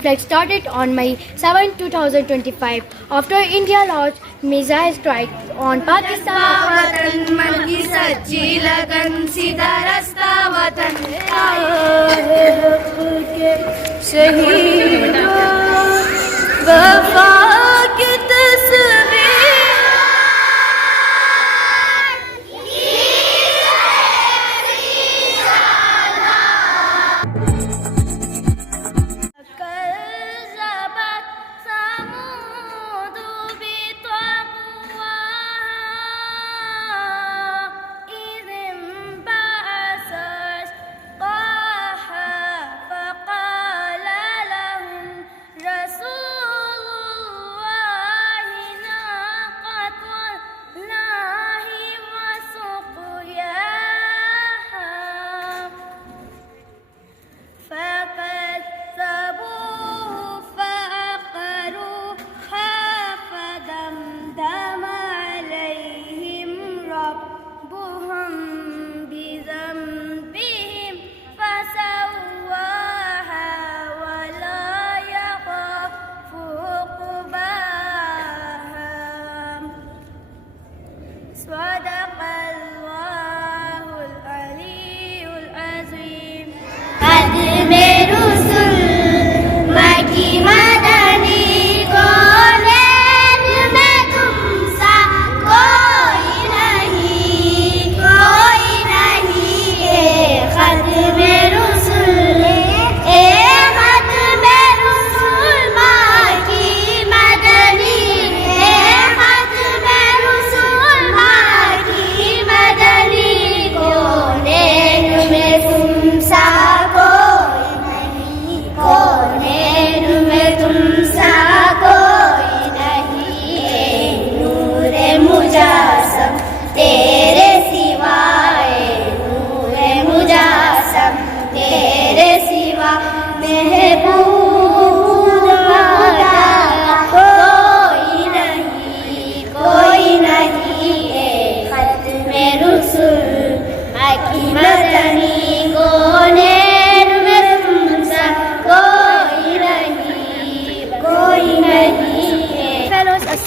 flight started on May 7, 2025 after India launched missile strikes on Pakistan. वतन मन की सच्ची लगन सीधा रास्ता वतन शहीद वफा की तस्वीर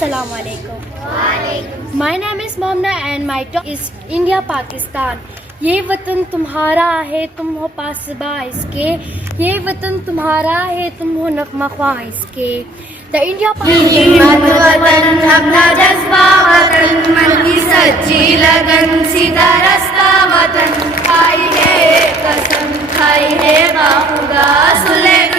Assalamu alaikum. My name is Momna and my topic is India Pakistan. ये वतन तुम्हारा है तुम हो पासबा इसके, ये वतन तुम्हारा है तुम हो नगमा ख्वाह इसके. The India हिम्मत वतन अपना जज्बा वतन मन की सच्ची लगन सीधा रास्ता वतन खाई है कसम खाई है खुदा सुले